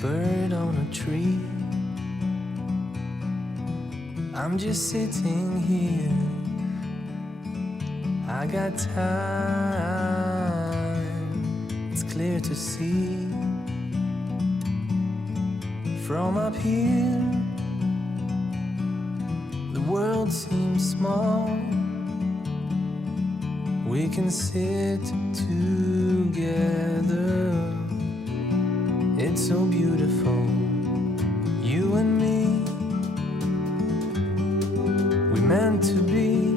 bird on a tree. I'm just sitting here. I got time. It's clear to see. From up here, the world seems small. We can sit together. It's so beautiful, you and me. We meant to be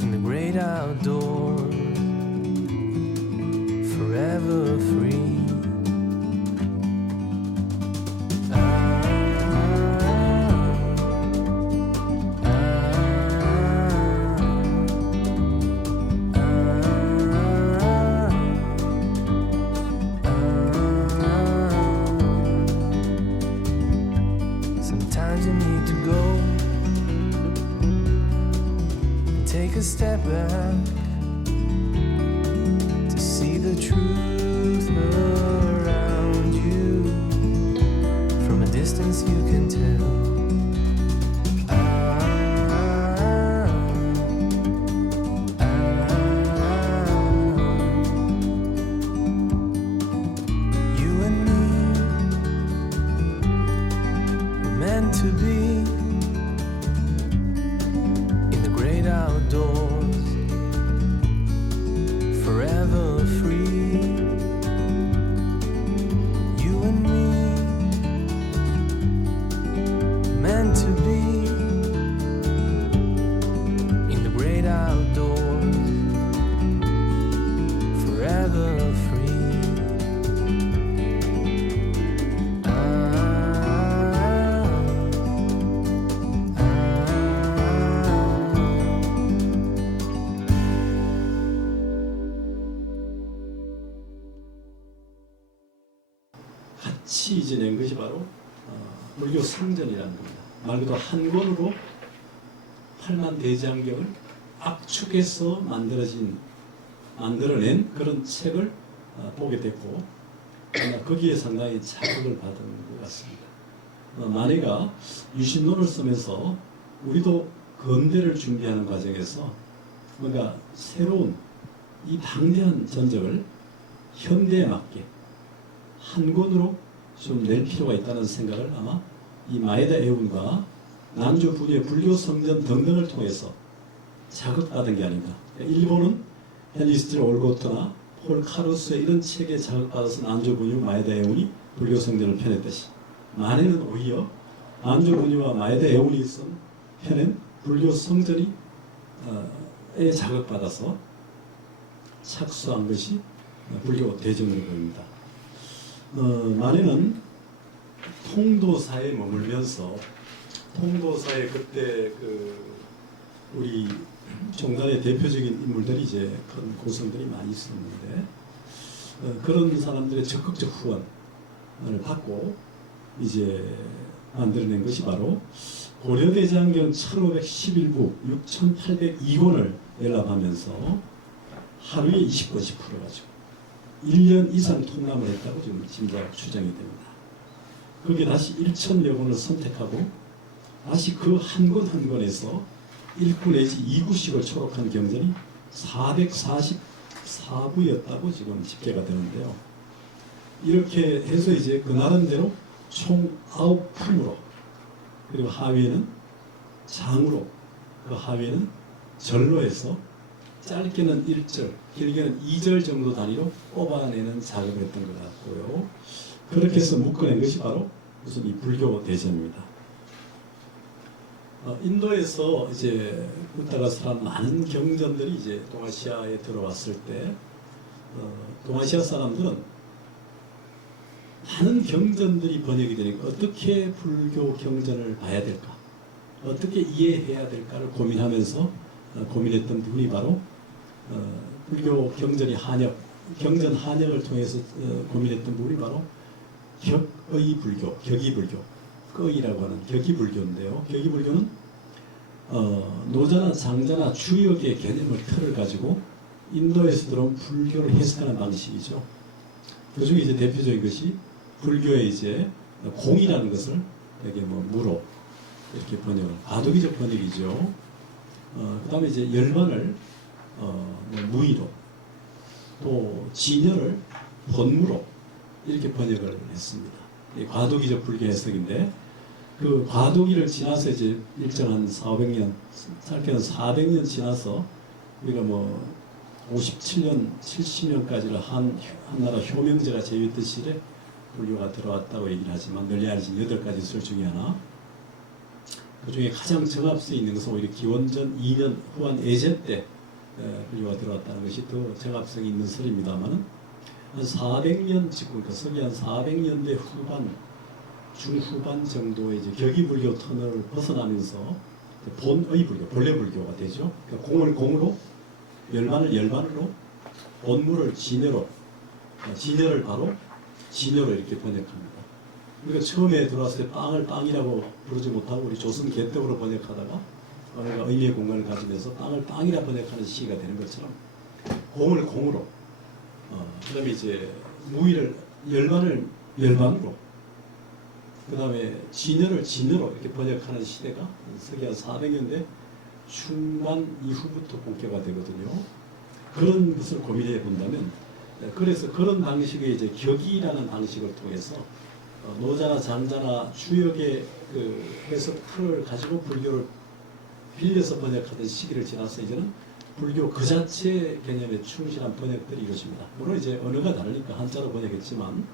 in the great outdoors, forever free. Sometimes you need to go and take a step back to see the truth around you. From a distance you can tell. You and me were meant to be in the great outdoors, forever free. You and me meant to be in the great outdoors, forever free. 같이 지낸 것이 바로 불교 성전이라는 겁니다. 말 그대로 한 권으로 8만 대장경을 압축해서 만들어낸 그런 책을 보게 됐고, 거기에 상당히 자극을 받은 것 같습니다. 만해가 유신론을 쓰면서 우리도 건대를 준비하는 과정에서 뭔가 새로운 이 방대한 전적을 현대에 맞게 한 권으로 좀 낼 필요가 있다는 생각을 아마 이 마에다 에운과 난주 분유의 불교 성전 등등을 통해서 자극받은 게 아닌가. 일본은 헨리스트 올고트나 폴 카루스의 이런 책에 자극받아서 난주 분유, 마에다 에운이 불교 성전을 펴냈듯이, 만해는 오히려 난주 분유와 마에다 에운이 펴낸 불교 성전이 에 자극받아서 착수한 것이 불교 대전으로 보입니다. 만해는 통도사에 머물면서 통도사에 그때 우리 종단의 대표적인 인물들이 이제 큰 고성들이 많이 있었는데, 그런 사람들의 적극적 후원을 받고 이제 만들어낸 것이 바로 고려대장경 1511부 6802권을 열람하면서 하루에 20권씩 풀어가지고 1년 이상 통람을 했다고 지금 추정이 됩니다. 거기에 다시 1000여 권을 선택하고 다시 그 한 권 한 권에서 1구 내지 2구씩을 초록한 경전이 444부였다고 지금 집계가 되는데요. 이렇게 해서 이제 그 나름대로 총 9품으로, 그리고 하위에는 장으로, 그 하위에는 절로 해서 짧게는 1절, 길게는 2절 정도 단위로 뽑아내는 작업을 했던 것 같고요. 그렇게 해서 묶어낸 것이 바로 무슨 이 불교 대전입니다. 인도에서 이제 부다가스란 많은 경전들이 이제 동아시아에 들어왔을 때, 동아시아 사람들은 많은 경전들이 번역이 되니까 어떻게 불교 경전을 봐야 될까, 어떻게 이해해야 될까를 고민하면서 고민했던 분이 바로 불교 경전이 경전 한역을 통해서 고민했던 분이 바로 격의 불교, 격의 불교, 거이라고 하는 격의 불교인데요. 격의 불교는 노자나 장자나 주역의 개념을 틀을 가지고 인도에서 들어온 불교를 해석하는 방식이죠. 그 중에 이제 대표적인 것이 불교의 이제 공이라는 것을 여기 뭐 무로 이렇게 번역을, 과도기적 번역이죠. 그 다음에 이제 열반을 뭐 무의로, 또 진열을 본무로 이렇게 번역을 했습니다. 과도기적 불교 해석인데, 그 과도기를 지나서 이제 일정한 400년, 짧게는 400년 지나서 우리가 뭐 57년, 70년까지를 한나라 효명제가 제위했던 시절에 불교가 들어왔다고 얘기를 하지만, 널리 알려진 8가지 설 중에 하나, 그 중에 가장 정합수에 있는 것은 오히려 기원전 2년 후한 예제 때 불교가 들어왔다는 것이 더 정합성이 있는 설입니다만, 한 400년 지금, 그 서기 한 400년대 후반, 중후반 정도의 이제 격이불교 터널을 벗어나면서 본의 불교, 본래 불교가 되죠. 그러니까 공을 공으로, 열반을 열반으로, 본무를 진여로, 진여를 바로 진여로 이렇게 번역합니다. 우리가 처음에 들어왔을 때 빵을 빵이라고 부르지 못하고 우리 조선 개떡으로 번역하다가 우리가 의미의 공간을 가지면서 빵을 빵이라 번역하는 시기가 되는 것처럼, 공을 공으로, 그 다음에 이제 무의를, 열반을 열반으로, 그 다음에 진여를 진여로 이렇게 번역하는 시대가 서기 한 400년대 중반 이후부터 본격화 되거든요. 그런 것을 고민해 본다면, 그래서 그런 방식의 이제 격이라는 방식을 통해서 노자나 장자나 주역의 그 해석 틀을 가지고 불교를 빌려서 번역하던 시기를 지나서 이제는 불교 그 자체 개념에 충실한 번역들이 이것입니다. 물론 이제 언어가 다르니까 한자로 번역했지만,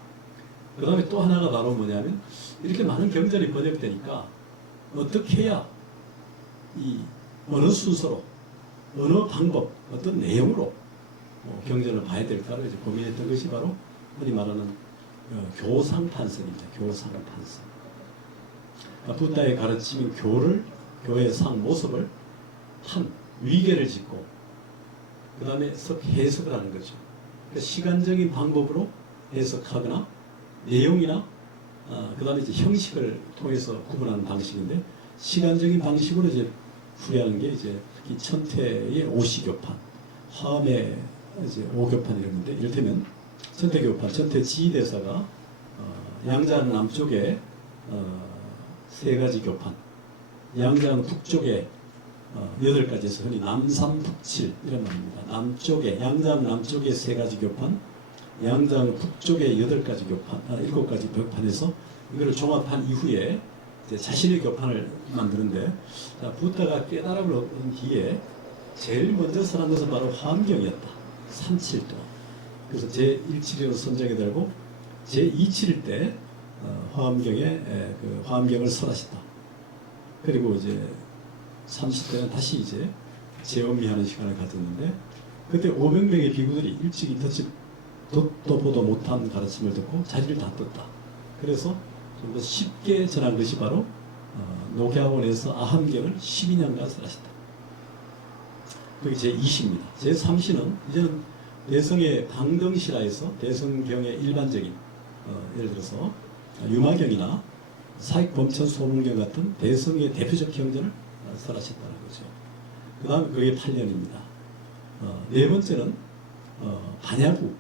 그 다음에 또 하나가 바로 뭐냐면, 이렇게 많은 경전이 번역되니까 어떻게 해야 이 어느 순서로, 어느 방법, 어떤 내용으로 경전을 봐야 될까를 이제 고민했던 것이 바로 흔히 말하는 교상판서입니다. 교상판서. 그러니까 부다의 가르침인 교를, 교의 상 모습을 한 위계를 짓고 그 다음에 해석을 하는 거죠. 그러니까 시간적인 방법으로 해석하거나 내용이나 그 다음에 이제 형식을 통해서 구분하는 방식인데, 시간적인 방식으로 이제 풀이하는 게 이제 특히 천태의 오시교판, 화엄의 이제 오교판 이런 건데, 이를테면 천태교판, 천태 지휘대사가 양자는 남쪽에 3가지 교판, 양자는 북쪽에 8가지에서 흔히 남삼북칠 이런 말입니다. 남쪽에, 양자는 남쪽에 3가지 교판, 양자는 북쪽에 8가지 교판, 7가지 교판에서 이걸 종합한 이후에 이제 자신의 교판을 만드는데, 자, 부다가 깨달음을 얻은 뒤에 제일 먼저 선한 것은 바로 화엄경이었다. 3칠도. 그래서 제1칠이라고 선정이 되고 제2칠일 때 화엄경에 그 화엄경을 설하셨다. 그리고 이제 30대는 다시 이제 재엄미하는 시간을 가졌는데, 그때 500명의 비구들이 일찍이 듣도 보도 못한 가르침을 듣고 자리를 다 떴다. 그래서 좀 더 쉽게 전한 것이 바로 녹야원에서 아함경을 12년간 설하셨다. 그게 제2시입니다. 제3시는 이제는 대성의 방등시라에서 대성경의 일반적인 예를 들어서 유마경이나 사익범천 소문경 같은 대성의 대표적 경전을 설하셨다는 거죠. 그 다음에 그게 8년입니다. 네 번째는 반야부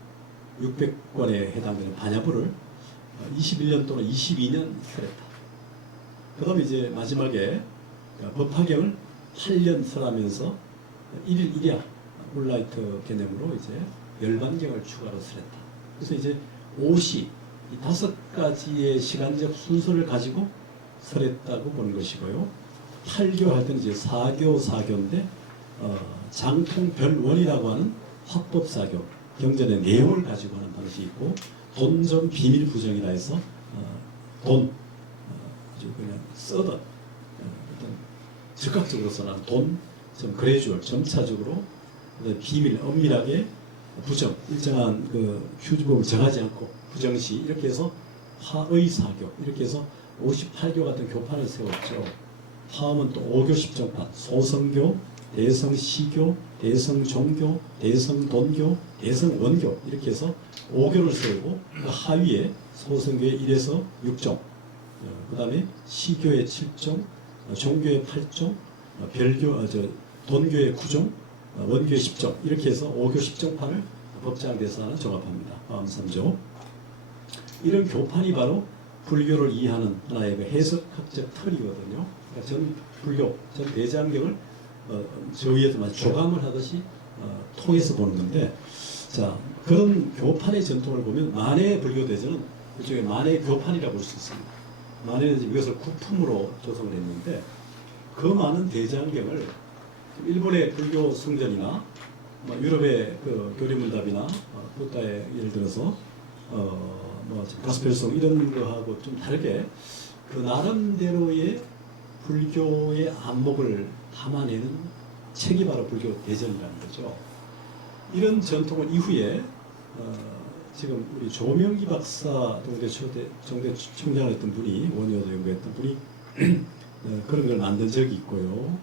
600권에 해당되는 반야부를 21년 또는 22년 설했다. 그 다음에 이제 마지막에 법화경을 8년 설하면서 1일 1야 올라이트 개념으로 이제 열반경을 추가로 설했다. 그래서 이제 5시, 이 5가지의 시간적 순서를 가지고 설했다고 보는 것이고요. 8교 할 때는 이제 4교인데 장통별원이라고 하는 화법사교, 경전의 내용을 가지고 하는 방식이 있고, 돈점 비밀부정이라 해서 그냥 써던 어떤 즉각적으로 써난 돈, 그레주얼, 점차적으로 비밀, 엄밀하게 부정, 일정한 그 휴지법을 정하지 않고 부정시, 이렇게 해서 화의사교, 이렇게 해서 58교 같은 교판을 세웠죠. 화음은 또 5교 10정판, 소성교, 대성시교, 대성종교, 대성돈교, 대성원교, 이렇게 해서 5교를 세우고, 그 하위에 소성교의 1에서 6종, 그 다음에 시교의 7종, 종교의 8종, 돈교의 9종, 원교의 10종, 이렇게 해서 5교 10종판을 법장대사는 종합합니다. 화엄 3조. 이런 교판이 바로 불교를 이해하는 하나의 그 해석학적 틀이거든요. 그러니까 전 불교, 전 대장경을 저 위에서 조감을 하듯이 통해서 보는 건데, 자, 그런 교판의 전통을 보면 만해 불교 대전은 일종의 만해 교판이라고 볼 수 있습니다. 만해는 지금 이것을 구품으로 조성을 했는데, 그 많은 대장경을 일본의 불교 성전이나 유럽의 그 교리문답이나 부다의 예를 들어서 가스펠송 이런 거하고 좀 다르게 그 나름대로의 불교의 안목을 담아내는 책이 바로 불교 대전이라는 거죠. 이런 전통은 이후에 지금 우리 조명기 박사 동대 총장을 했던 분이 원효도 연구했던 분이 그런 걸 만든 적이 있고요.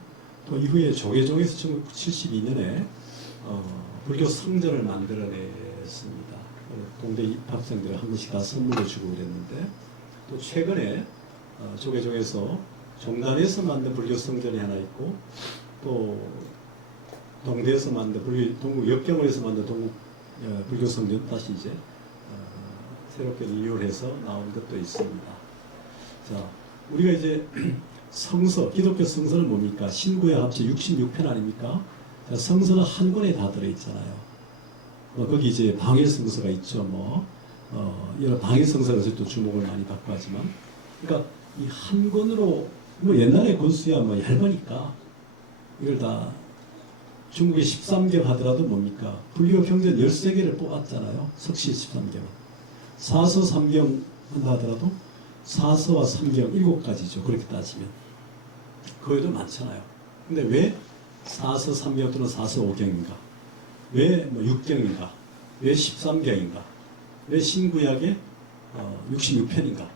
또 이후에 조계종에서 1972년에 불교 성전을 만들어냈습니다. 동대 입학생들 한 번씩 다 선물로 주고 그랬는데, 또 최근에 조계종에서 종단에서 만든 불교 성전이 하나 있고, 또 동대에서 만든 동국 역경원에서 만든 동국 불교 성전 다시 이제 새롭게 리뉴얼해서 나온 것도 있습니다. 자, 우리가 이제 성서, 기독교 성서는 뭡니까? 신구약 합쳐 66편 아닙니까? 자, 성서는 한 권에 다 들어있잖아요. 거기 이제 방해 성서가 있죠. 여러 방해 성서가 또 주목을 많이 받고 하지만, 그러니까 이 한 권으로 옛날에 권수야 얇으니까 이걸 다 중국의 13경 하더라도 뭡니까? 불교 경전 13개를 뽑았잖아요. 석시 13경. 사서 3경 한다 하더라도 사서와 3경 7가지죠. 그렇게 따지면. 그거에도 많잖아요. 근데 왜 사서 3경 또는 사서 5경인가? 왜 6경인가? 왜 13경인가? 왜 신구약에 66편인가?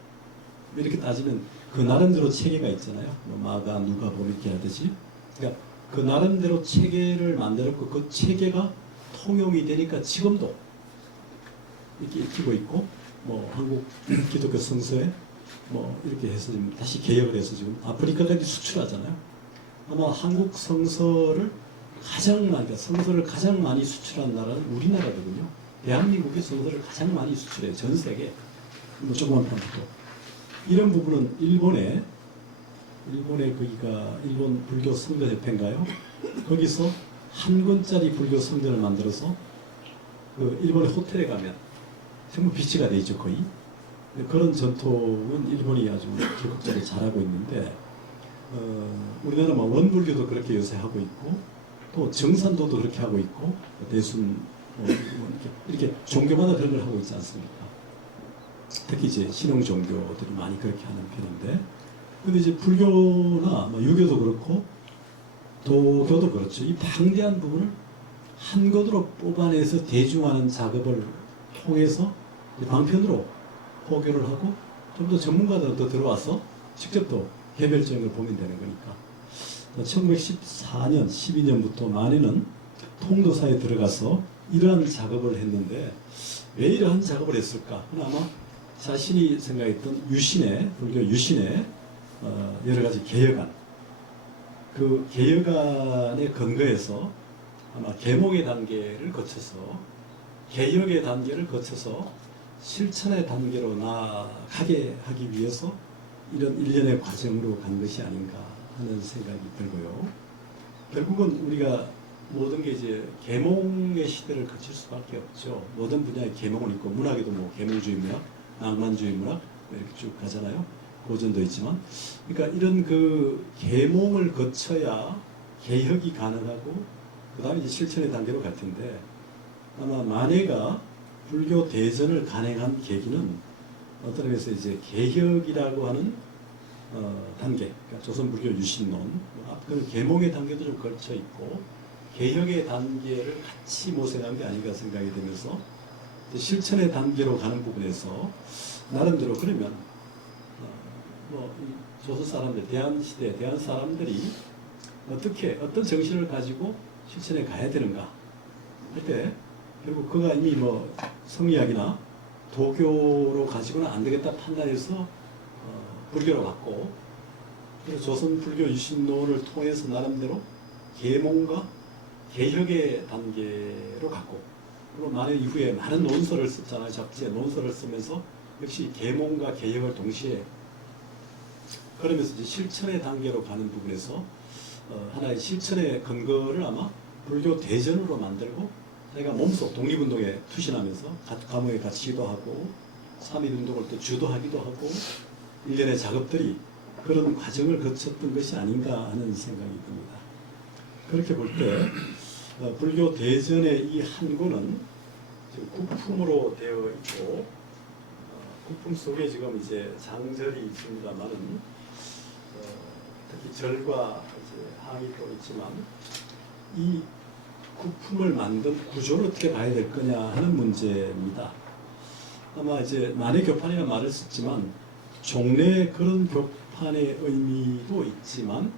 이렇게 따지면 그 나름대로 체계가 있잖아요. 마가, 누가, 복 이렇게 하듯이. 그러니까 그 나름대로 체계를 만들었고, 그 체계가 통용이 되니까 지금도 이렇게 익히고 있고, 한국 기독교 성서에 이렇게 해서 지금 다시 개혁을 해서 지금 아프리카까지 수출하잖아요. 아마 한국 성서를 성서를 가장 많이 수출한 나라는 우리나라거든요. 대한민국이 성서를 가장 많이 수출해요. 전 세계. 조그만 편부터. 이런 부분은 일본의 거기가 일본 불교 성전협회인가요? 거기서 한 권짜리 불교 성전을 만들어서 그 일본의 호텔에 가면 전부 비치가 돼 있죠, 거의. 그런 전통은 일본이 아주 적극적으로 잘하고 있는데, 우리나라 원불교도 그렇게 요새 하고 있고, 또 정산도도 그렇게 하고 있고, 대순 이렇게 종교마다 그런 걸 하고 있지 않습니까? 특히 이제 신흥 종교들이 많이 그렇게 하는 편인데, 근데 이제 불교나 유교도 그렇고 도교도 그렇죠. 이 방대한 부분을 한 것으로 뽑아내서 대중화하는 작업을 통해서 방편으로 포교를 하고 좀 더 전문가들 더 들어와서 직접 또 개별적인 걸 보면 되는 거니까. 1914년, 12년부터 만해는 통도사에 들어가서 이러한 작업을 했는데, 왜 이러한 작업을 했을까? 아마 자신이 생각했던 불교 유신의 여러 가지 개혁안, 그 개혁안에 근거해서 아마 계몽의 단계를 거쳐서, 개혁의 단계를 거쳐서 실천의 단계로 나아가게 하기 위해서 이런 일련의 과정으로 간 것이 아닌가 하는 생각이 들고요. 결국은 우리가 모든 게 이제 계몽의 시대를 거칠 수밖에 없죠. 모든 분야에 계몽은 있고, 문학에도 계몽주의 문학, 낭만주의 문학 이렇게 쭉 가잖아요. 고전도 있지만, 그러니까 이런 그 계몽을 거쳐야 개혁이 가능하고, 그 다음에 이제 실천의 단계로 갈 텐데, 아마 만해가 불교 대전을 간행한 계기는 어떤 의미에서 이제 개혁이라고 하는 단계, 그러니까 조선불교 유신론, 그런 계몽의 단계도 좀 걸쳐 있고 개혁의 단계를 같이 모색한 게 아닌가 생각이 되면서, 실천의 단계로 가는 부분에서 나름대로 그러면 이 조선 사람들, 대한시대 대한 사람들이 어떤 정신을 가지고 실천에 가야 되는가 할 때, 결국 그가 이미 성리학이나 도교로 가지고는 안 되겠다 판단해서 불교로 갔고, 그래서 조선 불교 유신론을 통해서 나름대로 계몽과 개혁의 단계로 갔고, 그리고 만해 이후에 많은 논설을 썼잖아요. 잡지에 논설을 쓰면서 역시 계몽과 개혁을 동시에 그러면서 이제 실천의 단계로 가는 부분에서 하나의 실천의 근거를 아마 불교 대전으로 만들고 자기가 몸속 독립운동에 투신하면서 감옥에 갇히기도 하고 3.1운동을 또 주도하기도 하고 일련의 작업들이 그런 과정을 거쳤던 것이 아닌가 하는 생각이 듭니다. 그렇게 볼 때 불교 대전의 이 한 권은 지금 국품으로 되어 있고 국품 속에 지금 이제 장절이 있습니다만은 특히 절과 이제 항이 또 있지만 이 국품을 만든 구조를 어떻게 봐야 될 거냐 하는 문제입니다. 아마 이제 만해 교판이라는 말을 썼지만 종래 그런 교판의 의미도 있지만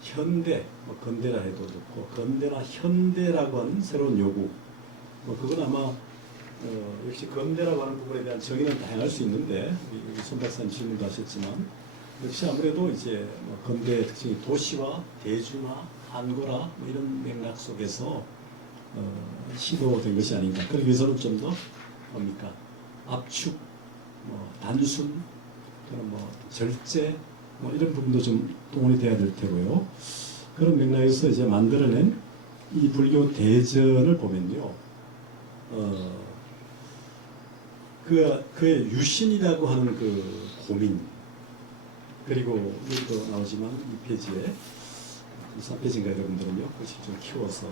현대, 뭐 근대라 해도 좋고 근대나 현대라고 하는 새로운 요구 그건 아마 역시 근대라고 하는 부분에 대한 정의는 다양할 수 있는데 우리 손 박사님 질문도 하셨지만 역시 아무래도 이제 뭐 근대의 특징이 도시화, 대중화, 한거라 뭐 이런 맥락 속에서 시도된 것이 아닌가. 그러기 위해서는 좀 더 뭡니까 압축, 뭐 단순, 그런 뭐 절제 뭐 이런 부분도 좀 동원이 돼야 될 테고요. 그런 맥락에서 이제 만들어낸 이 불교 대전을 보면요, 그의 유신이라고 하는 그 고민, 그리고 여기도 나오지만 이 페이지에 4페이지인가 여러분들은요, 글씨 좀 키워서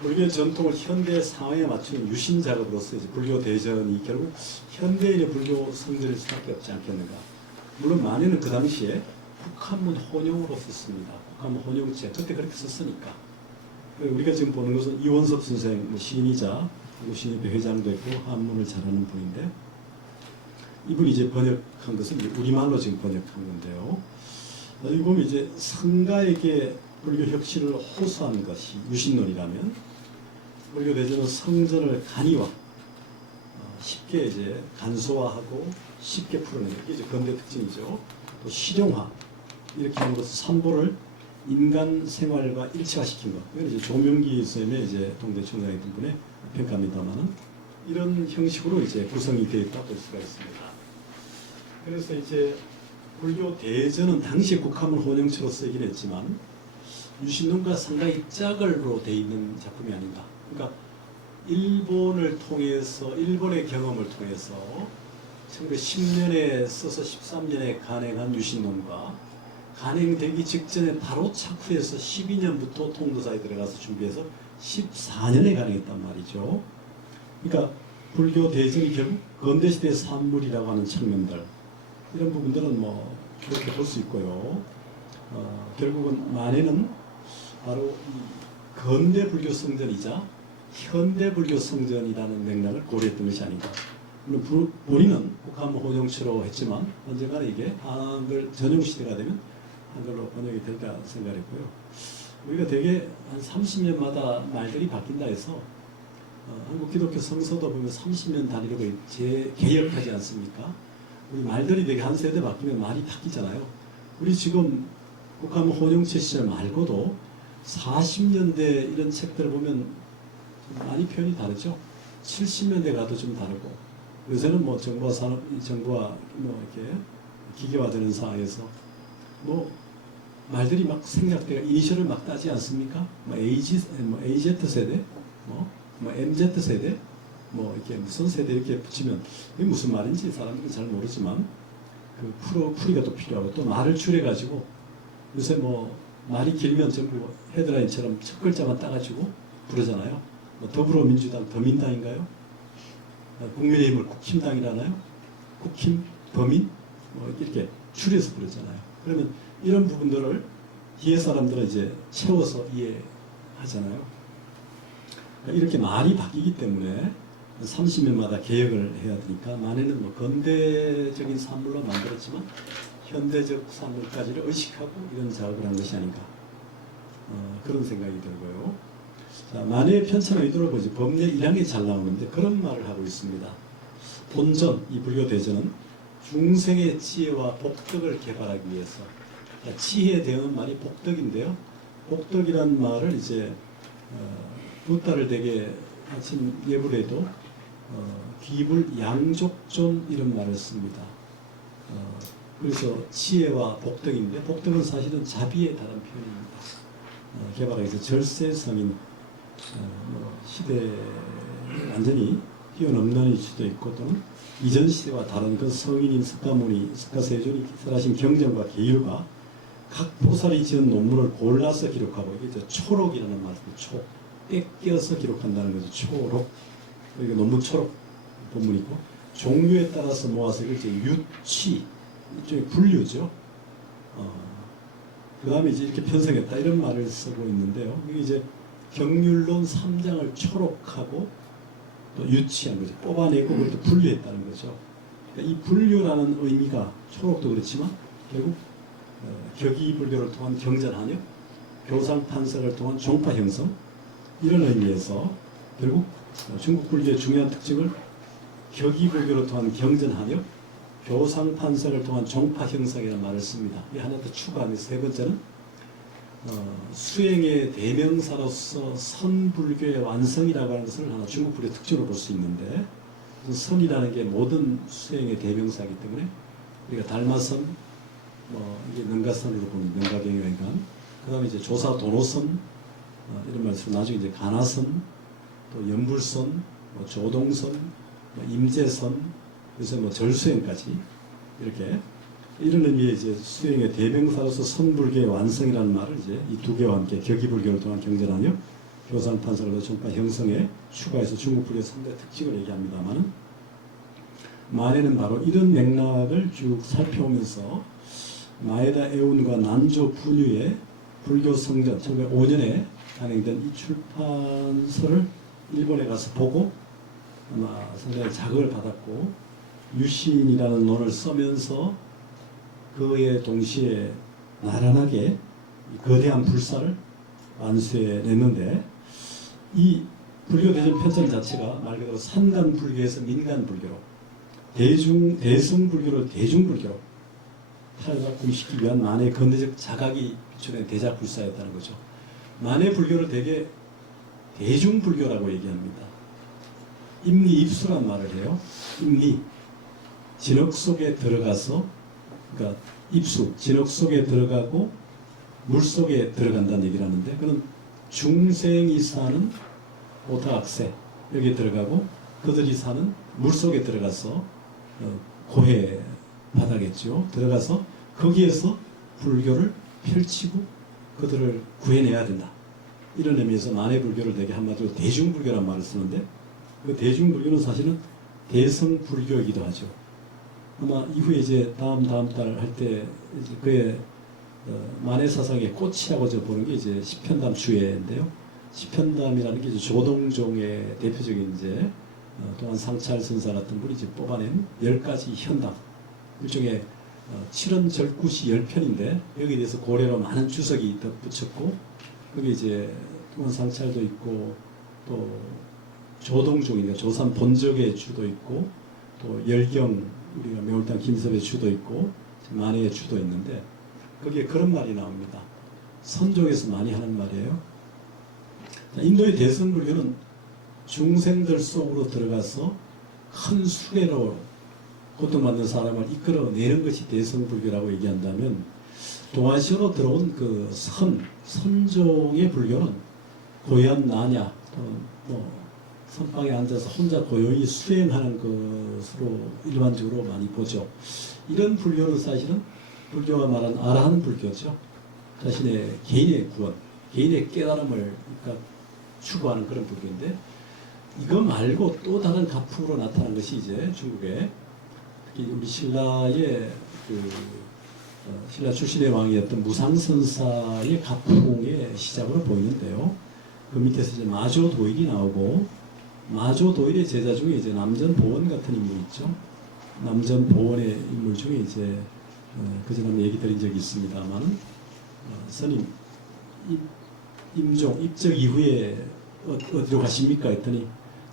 불교 전통을 현대 상황에 맞추는 유신 작업으로서 이제 불교 대전이 결국 현대인의 불교 성전일 수밖에 없지 않겠는가. 물론 만해는 그 당시에 북한문 혼용으로 썼습니다. 북한문 혼용체 그때 그렇게 썼으니까. 우리가 지금 보는 것은 이원섭 선생 뭐 시인이자 신입회 회장도 있고 한문을 잘하는 분인데 이분이 이제 번역한 것은 우리말로 지금 번역한 건데요. 여기 보면 이제 성가에게 불교 혁신을 호소한 것이 유신론이라면 불교 대전은 성전을 간이화, 쉽게 이제 간소화하고 쉽게 풀어내는 게 이제 근대 특징이죠. 또 실용화 이렇게 하는 것은 삼보를 인간 생활과 일체화시킨 것. 이건 이제 조명기 선생님의 이제 동대 총장이던 분의 평가입니다만은 이런 형식으로 이제 구성이 되어 있다 볼 수가 있습니다. 그래서 이제 불교 대전은 당시 국화문 혼용체로 쓰이긴 했지만 유신론과 상당히 짝을로 되어 있는 작품이 아닌가. 그러니까 일본을 통해서 일본의 경험을 통해서 1910년에 써서 13년에 간행한 유신론과 간행되기 직전에 바로 착후해서 12년부터 통도사에 들어가서 준비해서 14년에 간행했단 말이죠. 그러니까 불교 대전이 결국 근대시대의 산물이라고 하는 측면들 이런 부분들은 뭐 그렇게 볼 수 있고요. 결국은 만해는 바로 이 근대 불교 성전이자 현대 불교 성전이라는 맥락을 고려했던 것이 아닌가. 물론 본인은 국한문 혼용체로 했지만 언젠가는 이게 한글 전용 시대가 되면 한글로 번역이 될 거라 생각했고요. 우리가 되게 한 30년마다 말들이 바뀐다 해서 한국 기독교 성서도 보면 30년 단위로 개혁하지 않습니까? 우리 말들이 되게 한 세대 바뀌면 말이 바뀌잖아요. 우리 지금 국한문 혼용체 시절 말고도 40년대 이런 책들을 보면 많이 표현이 다르죠. 70년대 가도 좀 다르고 요새는 뭐 정부와 뭐 이렇게 기계화되는 상황에서 뭐 말들이 막 생략되어 이니셜을 막 따지 않습니까? 뭐 AZ 세대, 뭐 MZ 세대, 뭐 이렇게 무슨 세대 이렇게 붙이면 이게 무슨 말인지 사람들은 잘 모르지만 그 풀이가 또 필요하고 또 말을 줄여가지고 요새 뭐 말이 길면 전부 헤드라인처럼 첫 글자만 따가지고 부르잖아요. 뭐 더불어민주당 더민당인가요? 국민의힘을 국힘당이라나요? 국힘, 더민? 뭐 이렇게 줄여서 부르잖아요. 그러면 이런 부분들을 뒤에 사람들은 이제 채워서 이해하잖아요. 이렇게 말이 바뀌기 때문에 30년마다 개혁을 해야 되니까 만에는 뭐 근대적인 산물로 만들었지만 현대적 산물까지를 의식하고 이런 작업을 한 것이 아닌가 그런 생각이 들고요. 자, 만해의 편찬의 의도를 보지 법례 1항에 잘 나오는데 그런 말을 하고 있습니다. 본전, 이 불교 대전은 중생의 지혜와 복덕을 개발하기 위해서 지혜에 대한 말이 복덕인데요. 복덕이란 말을 이제 붓다를 되게 아침 예불에도 귀입을 양족존 이런 말을 씁니다. 그래서 지혜와 복덕인데 복덕은 사실은 자비에 달한 표현입니다. 개발하기서 절세성인 시대에 완전히 뛰어넘는 수도 있고 또는 이전 시대와 다른 그 성인인 석가모니, 석가세존이 기술하신 경전과 계율과 각 포살이 지은 논문을 골라서 기록하고 이게 초록이라는 말입니다. 초 뺏겨서 기록한다는 거죠. 초록. 그러니까 논문 초록 본문이고 종류에 따라서 모아서 이제 유치 일종의 분류죠. 그 다음에 이제 이렇게 편성했다 이런 말을 쓰고 있는데요. 이게 이제 경률론 3장을 초록하고 또 유치한 거죠. 뽑아내고 그것도 분류했다는 거죠. 그러니까 이 분류라는 의미가 초록도 그렇지만 결국 격의불교를 통한 경전한역, 교상판서를 통한 종파 형성 이런 의미에서 결국 중국 불교의 중요한 특징을 격의불교를 통한 경전한역, 교상판서를 통한 종파 형성이라는 말을 씁니다. 이 하나 더 추가하면서 세 번째는 수행의 대명사로서 선불교의 완성이라고 하는 것을 하나 중국 불교의 특징으로 볼 수 있는데 선이라는 게 모든 수행의 대명사이기 때문에 우리가 달마선, 이게 능가선으로 보는 능가경에 의한 그 다음에 이제 조사 도노선 이런 말씀 나중에 이제 가나선 또 연불선, 조동선, 임재선 그래서 절수행까지 이렇게 이런 의미의 이제 수행의 대명사로서 선불교의 완성이라는 말을 이제 이 두 개와 함께 격의불교를 통한 경전하며 교상판서를 종파 형성에 추가해서 중국 불교의 3대 특징을 얘기합니다만은 만에는 바로 이런 맥락을 쭉 살펴오면서 마에다 에운과 난조 분유의 불교 성전 1905년에 단행된 이 출판서를 일본에 가서 보고 아마 상당히 자극을 받았고 유신이라는 논을 쓰면서 그에 동시에 나란하게 거대한 불사를 완수해냈는데 이 불교 대전 편찬 자체가 말 그대로 산간 불교에서 민간 불교로 대승 불교를 대중 불교로 탈바꿈시키기 위한 만의 근대적 자각이 비춰낸 대작 불사였다는 거죠. 만의 불교를 대개 대중 불교라고 얘기합니다. 임리 입수란 말을 해요. 임리 진흙 속에 들어가서 그러니까 입수 진흙 속에 들어가고 물 속에 들어간다는 얘기를 하는데 그는 중생이 사는 오타악세 여기에 들어가고 그들이 사는 물 속에 들어가서 고해 바다겠죠. 들어가서 거기에서 불교를 펼치고 그들을 구해내야 된다. 이런 의미에서 만해 불교를 되게 한마디로 대중불교란 말을 쓰는데 그 대중불교는 사실은 대성불교이기도 하죠. 아마 이후에 이제 다음 달 할 때 그의 만해 사상의 꽃이라고 저 보는 게 이제 시편담 주예인데요. 시편담이라는 게 이제 조동종의 대표적인 이제 동안 상찰 선사 같은 분이 이제 뽑아낸 10가지 현담 일종의 칠언절구시 10편인데 여기에 대해서 고래로 많은 주석이 덧붙였고 거기 이제 동안 상찰도 있고 또 조동종이니까 조산 본적의 주도 있고 또 열경 우리가 매울당 김섭의 주도 있고 만해의 주도 있는데 거기에 그런 말이 나옵니다. 선종에서 많이 하는 말이에요. 인도의 대승불교는 중생들 속으로 들어가서 큰 수레로 고통받는 사람을 이끌어내는 것이 대승불교라고 얘기한다면 동아시아로 들어온 그 선종의 불교는 고연 나냐 뭐 선방에 앉아서 혼자 고요히 수행하는 것으로 일반적으로 많이 보죠. 이런 불교는 사실은 불교가 말하는 아라한 불교죠. 자신의 개인의 구원, 개인의 깨달음을 그러니까 추구하는 그런 불교인데 이거 말고 또 다른 가풍으로 나타난 것이 이제 중국의 특히 우리 신라의 신라 출신의 왕이었던 무상선사의 가풍의 시작으로 보이는데요. 그 밑에서 이제 마조도일이 나오고 마조도일의 제자 중에 이제 남전보원 같은 인물이 있죠. 남전보원의 인물 중에 이제 그전에 한번 얘기 드린 적이 있습니다만 스님 임종 입적 이후에 어디로 가십니까 했더니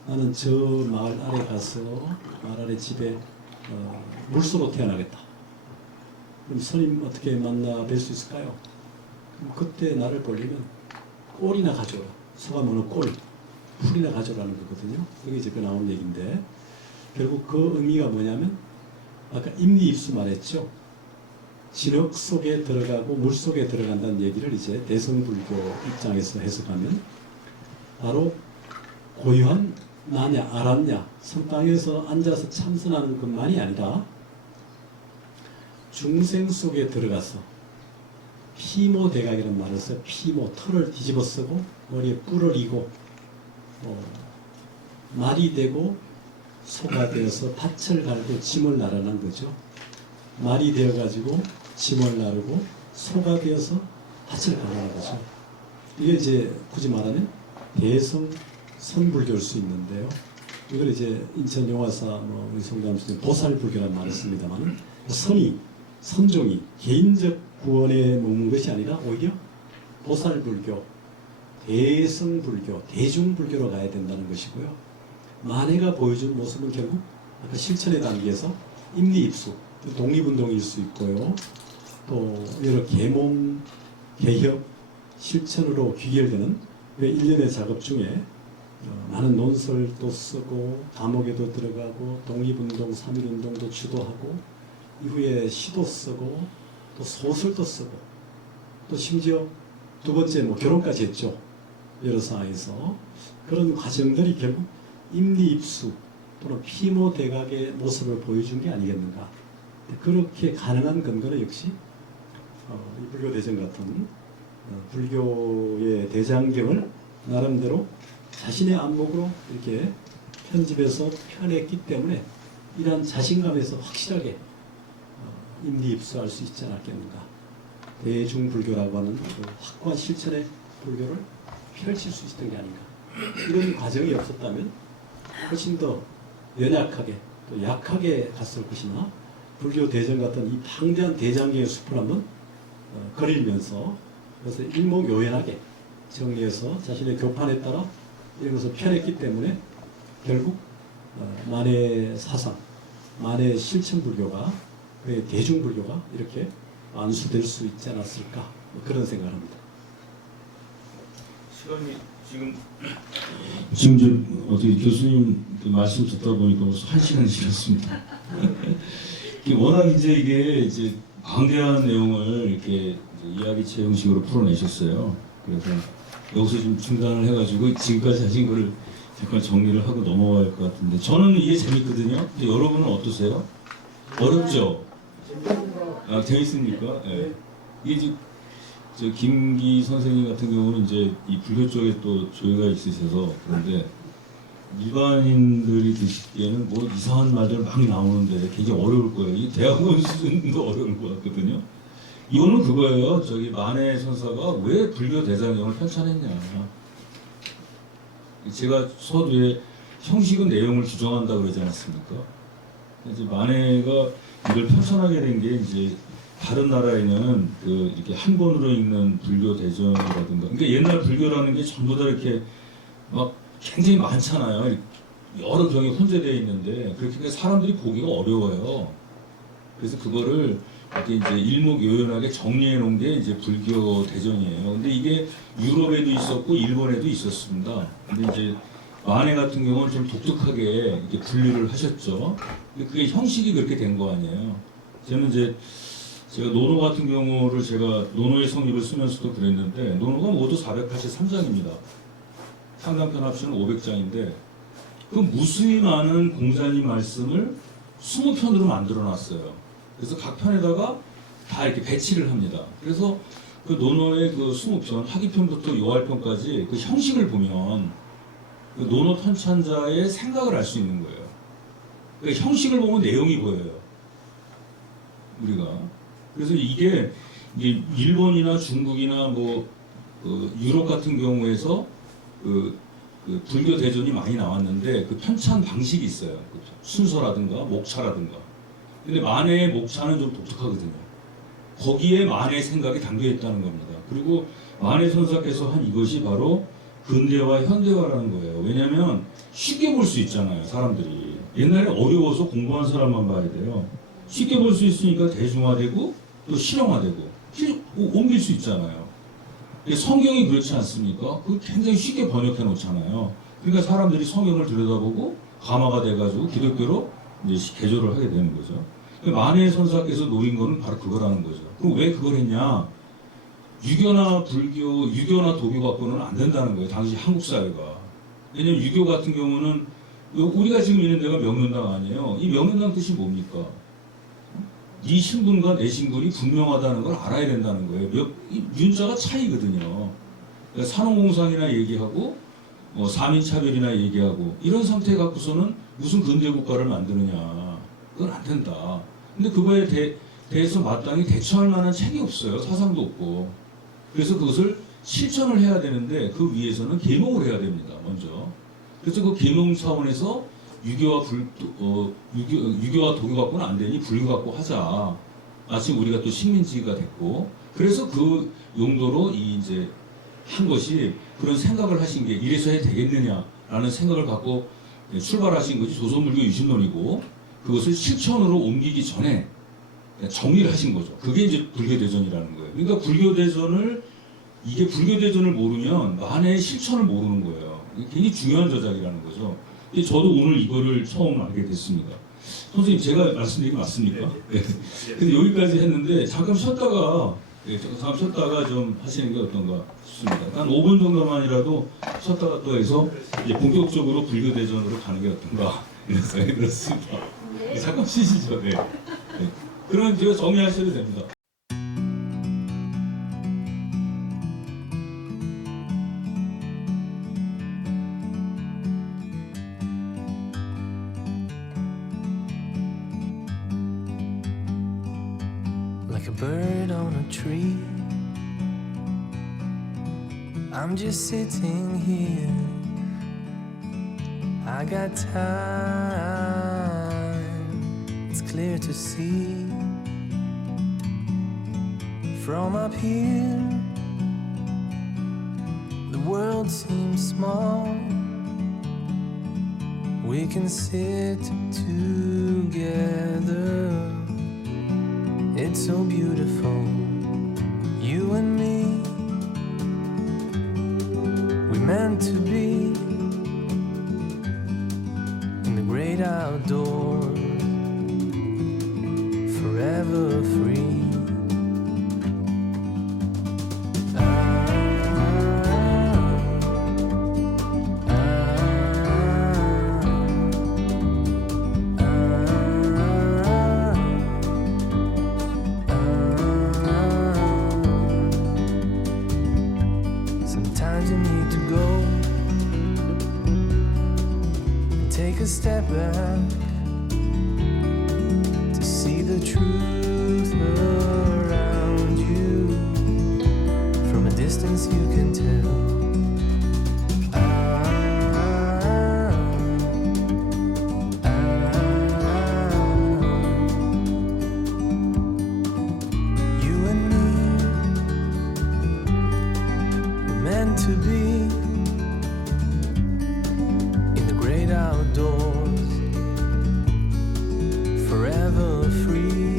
나는 저 마을 아래 가서 마을 아래 집에 물소로 태어나겠다. 그럼 스님 어떻게 만나 뵐 수 있을까요? 그럼 그때 나를 보려면 꼴이나 가져오라. 소가 먹는 꼴. 풀이나 가져라는 거거든요. 그게 이제 그 나온 얘기인데 결국 그 의미가 뭐냐면 아까 임리입수 말했죠. 진흙 속에 들어가고 물 속에 들어간다는 얘기를 이제 대성불교 입장에서 해석하면 바로 고요한 나냐 알았냐 선땅에서 앉아서 참선하는 것만이 아니라 중생 속에 들어가서 피모대각이라는 말을 써요. 피모, 털을 뒤집어 쓰고 머리에 뿔을 이고 말이 되고 소가 되어서 밭을 갈고 짐을 나르는 거죠. 말이 되어가지고 짐을 나르고 소가 되어서 밭을 가르는 거죠. 이게 이제 굳이 말하면 대성 선불교일 수 있는데요. 이걸 이제 인천 용화사 우리 성감수님 보살불교라는 말을 씁니다만 선종이 개인적 구원에 머문 것이 아니라 오히려 보살불교, 대성불교, 대중불교로 가야 된다는 것이고요. 만해가 보여준 모습은 결국 아까 실천의 단계에서 임리입수, 독립운동일 수 있고요. 또 여러 계몽, 개협, 실천으로 귀결되는 그 일련의 작업 중에 많은 논설도 쓰고 감옥에도 들어가고 독립운동, 3.1운동도 주도하고 이후에 시도 쓰고 또 소설도 쓰고 또 심지어 두 번째 결혼까지 했죠. 여러 상황에서 그런 과정들이 결국 임리입수 또는 피모대각의 모습을 보여준 게 아니겠는가. 그렇게 가능한 근거는 역시 이 불교대전 같은 불교의 대장경을 나름대로 자신의 안목으로 이렇게 편집해서 펴냈기 때문에 이러한 자신감에서 확실하게 임리입수할 수 있지 않았겠는가. 대중불교라고 하는 그 확고한 실천의 불교를 펼칠 수 있었던 게 아닌가. 이런 과정이 없었다면 훨씬 더 연약하게 또 약하게 갔을 것이나 불교 대전 같은 이 방대한 대장경의 숲을 한번 거닐면서 그래서 일목요연하게 정리해서 자신의 교판에 따라 이런 것을 펴냈기 때문에 결국 만해 사상, 만해 실천 불교가 대중불교가 이렇게 안수될 수 있지 않았을까 그런 생각을 합니다. 시간이 지금 좀 어떻게 교수님 말씀 듣다 보니까 벌써 1시간이 지났습니다. 워낙 이게 방대한 내용을 이렇게 이야기체 형식으로 풀어내셨어요. 그래서 여기서 좀 중단을 해가지고 지금까지 하신 거를 잠깐 정리를 하고 넘어가야 할 것 같은데 저는 이게 재밌거든요. 근데 여러분은 어떠세요? 어렵죠? 아, 재밌습니까? 네. 이게 저 김기 선생님 같은 경우는 이제 이 불교 쪽에 또 조예가 있으셔서 그런데 일반인들이 듣기에는 뭐 이상한 말들 막 나오는데 굉장히 어려울 거예요. 이 대학원 수준도 어려울 것 같거든요. 이거는 그거예요. 저기 만해 선사가 왜 불교 대장경을 편찬했냐. 제가 서두에 형식은 내용을 규정한다고 그러지 않았습니까? 이제 만해가 이걸 편찬하게 된 게 이제 다른 나라에는 그 이렇게 한 권으로 읽는 불교 대전이라든가 그러니까 옛날 불교라는 게 전부 다 이렇게 막 굉장히 많잖아요. 여러 경이 혼재되어 있는데 그렇게 사람들이 보기가 어려워요. 그래서 그거를 이렇게 이제 일목요연하게 정리해 놓은 게 이제 불교 대전이에요. 근데 이게 유럽에도 있었고 일본에도 있었습니다. 근데 이제 만해 같은 경우는 좀 독특하게 이렇게 분류를 하셨죠. 근데 그게 형식이 그렇게 된 거 아니에요. 저는 이제 제가 노노 같은 경우를 제가 노노의 성립을 쓰면서도 그랬는데 노노가 모두 483장입니다. 상당편 합치면 500장인데 그 무수히 많은 공자님 말씀을 20편으로 만들어 놨어요. 그래서 각 편에다가 다 이렇게 배치를 합니다. 그래서 그 노노의 그 20편, 하기편부터 요할편까지 그 형식을 보면 그 노노 편찬자의 생각을 알 수 있는 거예요. 그러니까 형식을 보면 내용이 보여요. 우리가. 그래서 이게 일본이나 중국이나 유럽 같은 경우에서 그 불교 대전이 많이 나왔는데 그 편찬 방식이 있어요. 그 순서라든가 목차라든가. 근데 만해의 목차는 좀 독특하거든요. 거기에 만해의 생각이 담겨 있다는 겁니다. 그리고 만해 선사께서 한 이것이 바로 근대화, 현대화라는 거예요. 왜냐하면 쉽게 볼 수 있잖아요, 사람들이. 옛날에 어려워서 공부한 사람만 봐야 돼요. 쉽게 볼 수 있으니까 대중화되고 또 실용화되고 옮길 수 있잖아요. 성경이 그렇지 않습니까? 그 굉장히 쉽게 번역해 놓잖아요. 그러니까 사람들이 성경을 들여다보고 감화가 돼가지고 기독교로 이제 개조를 하게 되는 거죠. 그러니까 만해 선사께서 노린 거는 바로 그거라는 거죠. 그럼 왜 그걸 했냐? 유교나 불교, 유교나 도교 갖고는 안 된다는 거예요. 당시 한국 사회가. 왜냐면 유교 같은 경우는 우리가 지금 있는 데가 명륜당 아니에요. 이 명륜당 뜻이 뭡니까? 네 신분과 내 신분이 분명하다는 걸 알아야 된다는 거예요. 이 윤자가 차이거든요. 그러니까 산업공상이나 얘기하고 사민차별이나 얘기하고 이런 상태 갖고서는 무슨 근대국가를 만드느냐. 그건 안 된다. 근데 그거에 대해서 마땅히 대처할 만한 책이 없어요. 사상도 없고. 그래서 그것을 실천을 해야 되는데 그 위해서는 계몽을 해야 됩니다. 먼저. 그래서 그 계몽 차원에서 유교와 도교 갖고는 안 되니 불교 갖고 하자. 마침 우리가 또 식민지가 됐고, 그래서 그 용도로 이제 한 것이 그런 생각을 하신 게 이래서 해야 되겠느냐라는 생각을 갖고 출발하신 것이 조선불교 유신론이고, 그것을 실천으로 옮기기 전에 정리를 하신 거죠. 그게 이제 불교대전이라는 거예요. 그러니까 이게 불교대전을 모르면 만해의 실천을 모르는 거예요. 이게 굉장히 중요한 저작이라는 거죠. 저도 오늘 이거를 처음 알게 됐습니다. 선생님, 제가 말씀드린 게 맞습니까? 네. 그래서 여기까지 했는데 잠깐 쉬었다가 좀 하시는 게 어떤가 싶습니다. 한 5분 정도만이라도 쉬었다가 또 해서 이제 본격적으로 불교대전으로 가는 게 어떤가 이런 생각이 들었습니다. 잠깐 쉬시죠. 네. 네. 그러면 제가 정리하셔도 됩니다. Like a bird on a tree, I'm just sitting here. I got time, it's clear to see. From up here, the world seems small. We can sit together. It's so beautiful, you and me. We meant to be in the great outdoors, forever free. Sometimes you need to go and take a step back to see the truth around you. From a distance you can tell. You and me, we're meant to be in the great outdoors, forever free.